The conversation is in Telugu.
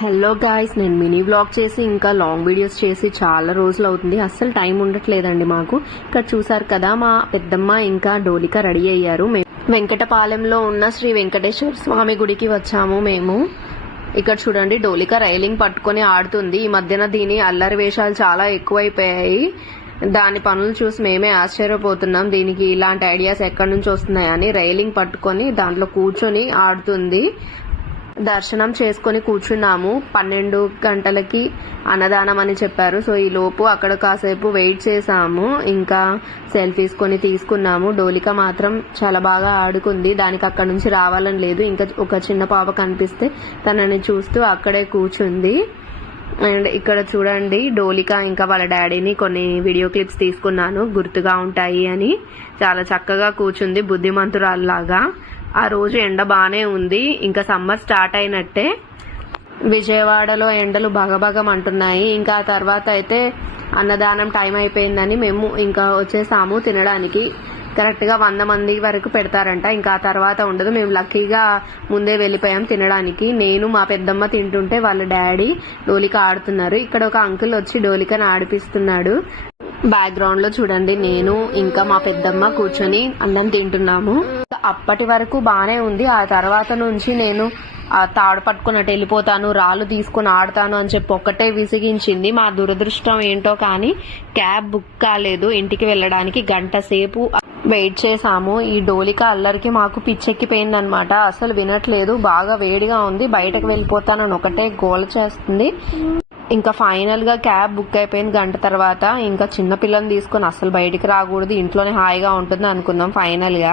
హలో గాయ్స్, నేను మినీ వ్లాగ్ చేసి ఇంకా లాంగ్ వీడియోస్ చేసి చాలా రోజులు అవుతుంది. అస్సలు టైం ఉండట్లేదండి మాకు. ఇక్కడ చూసారు కదా, మా పెద్దమ్మ ఇంకా డోలిక రెడీ అయ్యారు. వెంకటపాలెంలో ఉన్న శ్రీ వెంకటేశ్వర స్వామి గుడికి వచ్చాము మేము. ఇక్కడ చూడండి, డోలిక రైలింగ్ పట్టుకొని ఆడుతుంది. ఈ మధ్యన దీని అల్లరి వేషాలు చాలా ఎక్కువైపోయాయి. దాని పనులు చూసి మేమే ఆశ్చర్యపోతున్నాం. దీనికి ఇలాంటి ఐడియాస్ ఎక్కడి నుంచి వస్తున్నాయని. రైలింగ్ పట్టుకొని దాంట్లో కూర్చొని ఆడుతుంది. దర్శనం చేసుకుని కూర్చున్నాము. 12 గంటలకి అన్నదానం అని చెప్పారు. సో ఈ లోపు అక్కడ కాసేపు వెయిట్ చేసాము. ఇంకా సెల్ఫీస్ కొని తీసుకున్నాము. డోలిక మాత్రం చాలా బాగా ఆడుకుంది. దానికి అక్కడ నుంచి రావాలని లేదు. ఇంకా ఒక చిన్న పాప కనిపిస్తే తనని చూస్తూ అక్కడే కూర్చుంది. అండ్ ఇక్కడ చూడండి, డోలిక ఇంకా వాళ్ళ డాడీని కొన్ని వీడియో క్లిప్స్ తీసుకున్నాను, గుర్తుగా ఉంటాయి అని. చాలా చక్కగా కూర్చుంది, బుద్ధిమంతురాల్లాగా. ఆ రోజు ఎండ బానే ఉంది. ఇంకా సమ్మర్ స్టార్ట్ అయినట్టే. విజయవాడలో ఎండలు బగబగమంటున్నాయి. ఇంకా ఆ తర్వాత అయితే అన్నదానం టైం అయిపోయిందని మేము ఇంకా వచ్చేసాము తినడానికి. కరెక్ట్ గా 100 మంది వరకు పెడతారంట. ఇంకా ఆ తర్వాత ఉండదు. మేము లక్కీగా ముందే వెళ్ళిపోయాం తినడానికి. నేను మా పెద్దమ్మ తింటుంటే వాళ్ళ డాడీ డోలిక ఆడుతున్నారు. ఇక్కడ ఒక అంకుల్ వచ్చి డోలికను ఆడిపిస్తున్నాడు. బ్యాక్గ్రౌండ్ లో చూడండి, నేను ఇంకా మా పెద్దమ్మ కూర్చొని అన్నం తింటున్నాము. అప్పటి వరకు బానే ఉంది. ఆ తర్వాత నుంచి నేను ఆ తాడు పట్టుకున్నట్టు వెళ్ళిపోతాను, రాళ్ళు తీసుకుని ఆడతాను అని చెప్పి ఒక్కటే విసిగించింది. మా దురదృష్టం ఏంటో కానీ క్యాబ్ బుక్ కాలేదు. ఇంటికి వెళ్ళడానికి గంట సేపు వెయిట్ చేసాము. ఈ డోలిక అల్లరికి మాకు పిచ్చెక్కిపోయిందనమాట. అసలు వినట్లేదు. బాగా వేడిగా ఉంది. బయటకు వెళ్ళిపోతానని ఒకటే గోల చేస్తుంది. ఇంకా ఫైనల్ గా క్యాబ్ బుక్ అయిపోయింది గంట తర్వాత. ఇంకా చిన్న పిల్లని తీసుకుని అసలు బయటికి రాకూడదు, ఇంట్లోనే హాయిగా ఉంటుంది అనుకున్నాం ఫైనల్ గా.